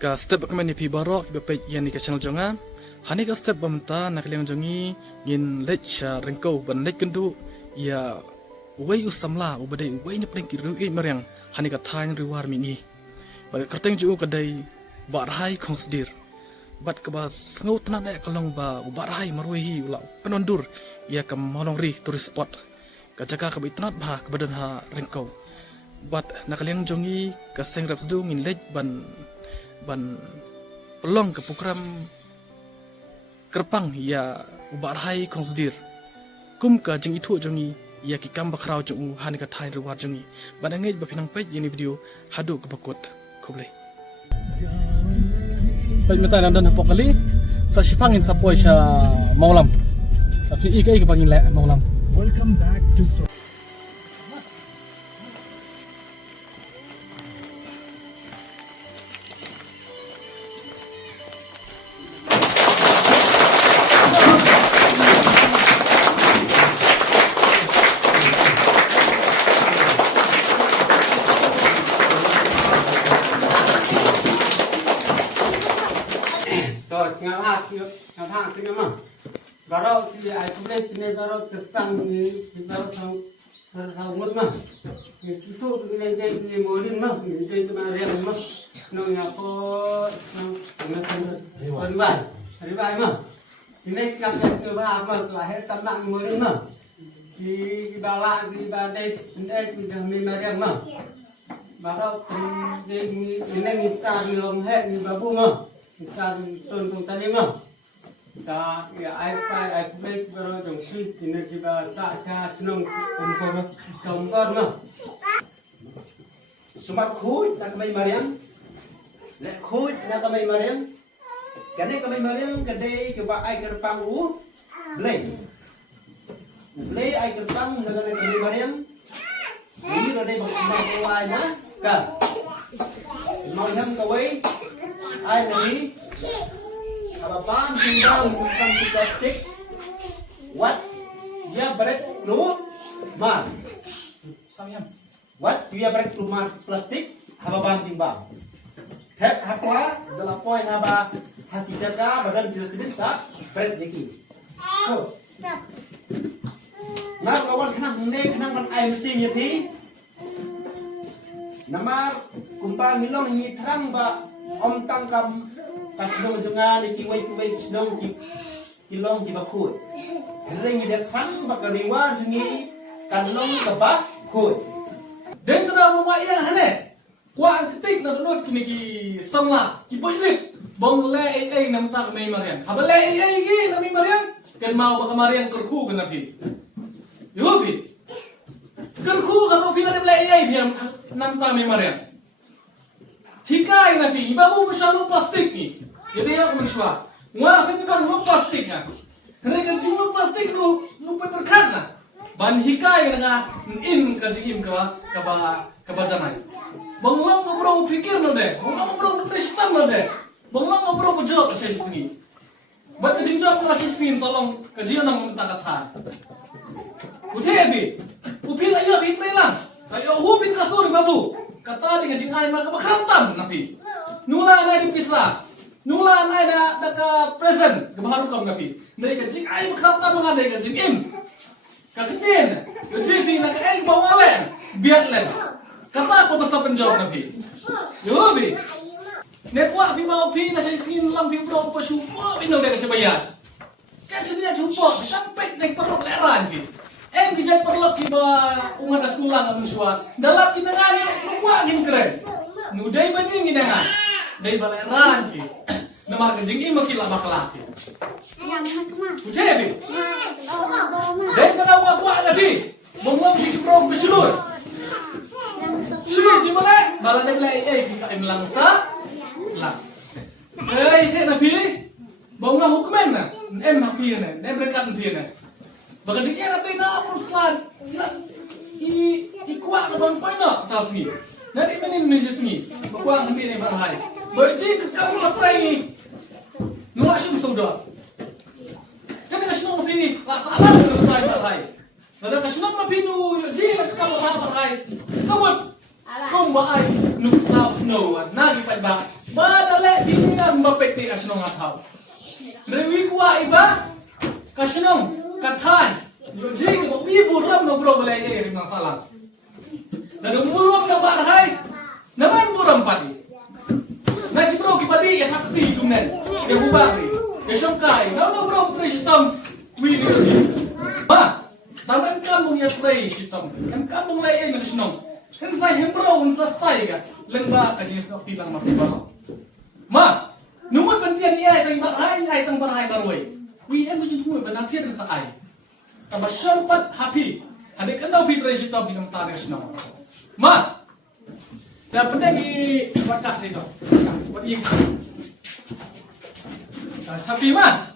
Ka step kami ni pi barok ki bepej yan ni ka channel jonga. Hani ka step bamta nak liang jongi ngin lech sha rengko ban lech kendu ya wei usamla ubadai wei ni pling ki ru i mariang hani ka thain riwar mi ni. Ba kerteng ju kadai ba rahai khonsdir. Bat ka ba sngot na ne kalong ba ba rahai marwei hi ulau penondur ya ka molong ri tourist spot. Ka jaga ka bitnat ba ka badan ha rengko. Bat nak liang jongi ka seng rap sdu ngin lech ban pelong ke program kerpang ya ubarhai konsdir kum ka jing itu jongi ya ki kam bakrau jung hani ka thai ruwar jongi banangej ba pinang pej ini video hadu ke bakot koble pej meta nan dan pokali sa sipangin sa poi sha maulam tapi ikai ke bangin le maulam. Welcome back to rồi ngào hàng cái mà baru thì ai cũng lên thì baru tertang thì baru sang ngút mà itu lên đây thì molin mà lên đây mà riêng mà nó nhà có nó phần bài mà thì đây làm cái ba mà là hết tấm nặng molin mà thì bà lạ thì bà đây thì mình mà riêng mà baru thì đây người ta đi lòng hết người bà bu mà kita tuntun tadi mah kita ya ai baik baru jong sweet ini kita tak ca cenong kompor mah sumat khui nak kami mariam lek khui nak kami mariam kene kami mariam kede coba ai kerpang blay ai kerpang dengan kami mariam ini rode bang wai na ka noi ham kawai ai này apa tinggal bukan plastik what dia break lu ma sayang what dia break lu ma plastik apa bang timbang thép apa dalam poin apa hati jaga badan jelas jelas tak break lagi so nah kawan kenang kan IMC nyeti nama kumpang milong ini terang ba om tangkam kasdong jungan di kiwai kasdong kilong di bakut ring di depan bakariwa sungi kanlong ke bakut den kada mo mai yang hane kwa ang ketik na dunot kini ki sangla ki boylit bong le ai nam tak mai marian habale ai gi nami marian ken mau ba marian kerku kan nabi yobi kerku kan mo pila le ai diam nam tak mai marian hikai nabi ibabu musyalu plastik ni jadi ya kumiswa ngwa sen kan lu plastik na mereka jumlah plastik lu paper kan na ban hikai na in ka jigim ka janai banglang ngobrol pikir no de banglang ngobrol prestan no de banglang ngobrol ko job sa sini ban ka jinjam ka sin salong ka jian nang ta katha uthebi upil ayo bi prelang ayo hubin kasur babu kata dengan jing ay maka bakhantam napi nula na di pisla nula na da present kebaharu kam napi dari ka jing ay bakhantam nga dari ka jing im ka ketin ka jing na ka eng bawalen biat len kata apa basa penjawab napi yobi netwa pi mau pi na sai sin lam pi bro pa shu po ino de ka sebaya kan sedia jupo sampai nek perok leran pi bijay perlok iba umat sekolah ng muswa dalam kita ngani kuwagin keren nuday banying ina day baleran ki namar kenjing ima kila baklaki ujebi day kada wa lagi bongong ki bro besulur sulit di mana bala de blai kita imlangsa la te na pilih bongong hukumen na hapi na berkat na baka jingnya natin na proslan ikuha ka bang poy no tasgi nari menin menisni bakwa ngambil ni barhay boji kamu laprai nuwa shu sauda kami kasno fini la salah no tay barhay nada kasno na pinu ji na kamu barhay kamu ba ay nuksa snow nagi pa ba madale diningan mapekti asinong ataw rewi kuwa iba kasinong kathan yo jing mo ibu ram no bro balay rin ng salam nadumurom na barhay naman buram padi nagi bro kipadi ya hakti dumen ya hubari ya syongkai no bro prestam wili ba taman kamu ya prestam kan kamu lay ng sinong kan sa hembro un sa stay ka lengba ka jenis ng tilang matibalo ma numon bantian iya itang barhay barway wi em bujun tumoy banapir sa ay taba syampat happy hade kandaw pitre sitam binang tanah sinong ma ya pedang i wakas itu wat ik happy ma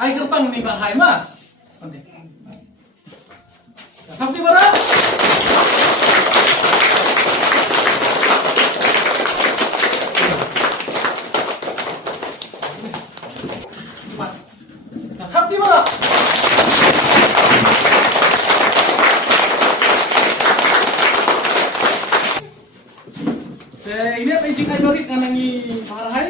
ay kerpang ni barhay ma ante happy bara Happy ba? Ini apa jing ay barit na nangi parahay?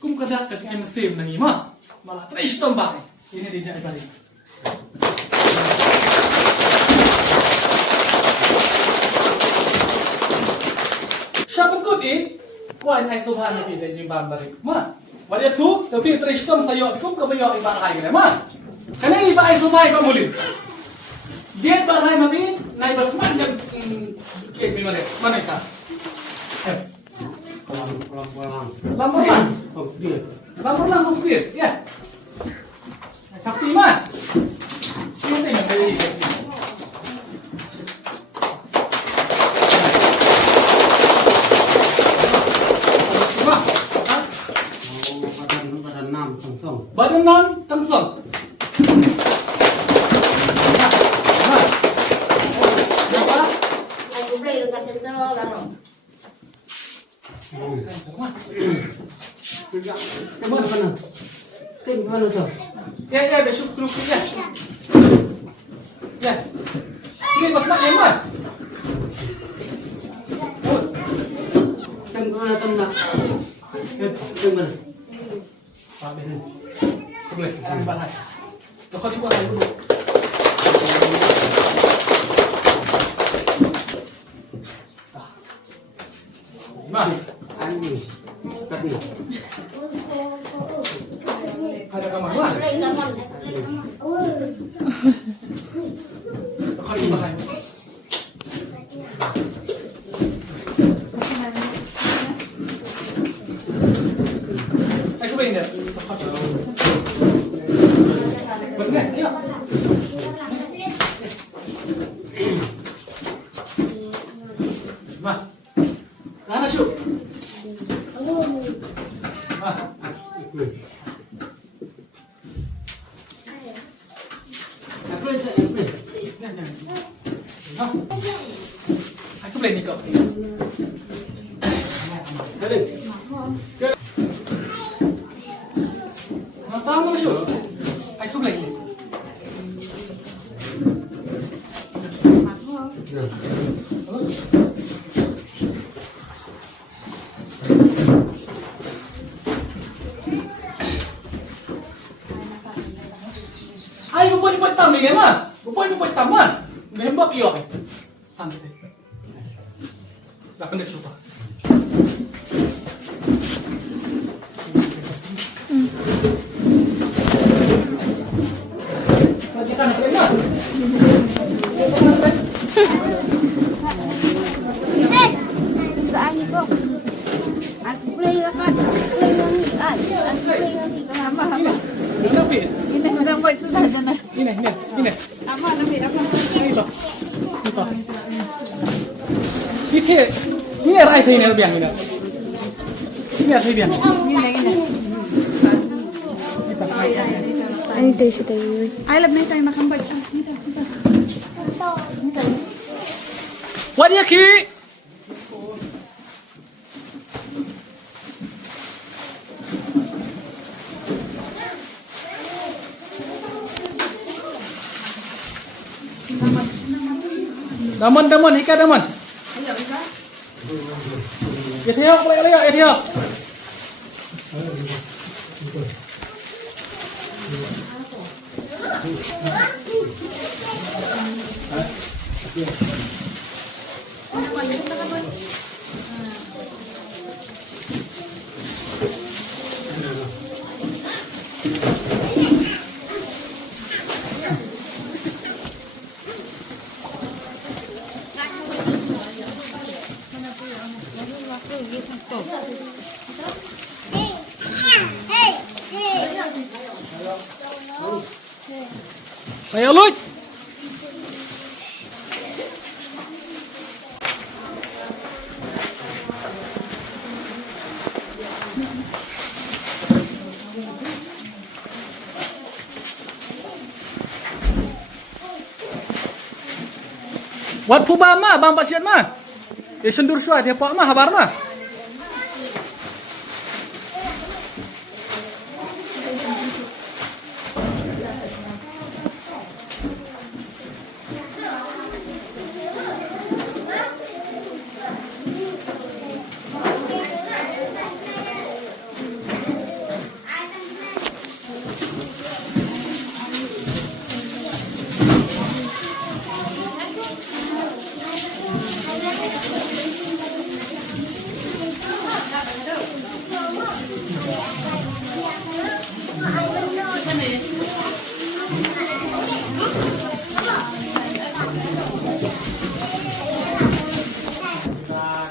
Kung kada ka jing ay masim nangi ma, malah tres tombak. Ini di jing ay barit. Siya pagkut kuan ay subhan ni di jing barit. Ma, wala tu, tapi tres tom sayo, kum ka bayo ay parahay gina ma. Kanang iba ay subhay pa muli. Jet parahay mami, na iba smart yang kek mi mana ka? Pulang. Lampor lang. Oh, dia. Lampor lang kung speed. Ya. Kapti man. Sino tayo na kayo dito? Ma. Badan 6 langsung. Badan non tangsong. Apa? Aku beli dekat itu orang. Mana tuh? Ya, besok dulu ya. Ya. Ini pas mak ya, Ma. Mana tuh nak? Mana? Pak Ben. Boleh, kita bahas. Kau coba saya dulu. Ma, Ani. Tadi. ada kamar Ma. Beli kamar. Kau coba bahas. Ayo coba ini. Kau coba. Benar, ayo. Ma. Mana syuk? Ma. Aku boleh nikah. Tahu mana syuk? Aku boleh. Ay, bupoy tam ni ma. Bupoy tam man. Lembab iyo ay. Santai. Lakan dia coba. Majikan kena. Saan ko? Aku beli dekat. Beli lagi. Aku beli lagi ke hamba. Tapi Ini madam buat sudah jana. ini. Apa nabi apa? Ito. Ini rai thay nel biang ini. Ini thay biang. Ini. Ani tayo sa tayo. Ay lab na tayo nakambay. What dia ki? Daman, hika daman. Etiok boleh ya etiok. Ayo Luj. Wat puba mah bang pasien mah. Ya sendur suai dia pak mah habar mah.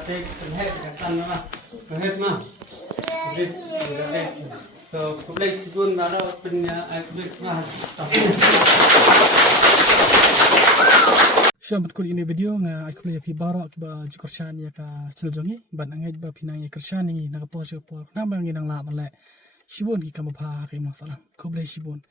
Take head katan mah, head mah. So public pun baru punya public mah. Selamat kuli ini video nga aku lihat pibaro kiba jikorsan ya ka seljongi ban angai ba pinang ya kersan ni naga pos ko nambang inang la male sibon ki kamapha kai masalah kuble sibon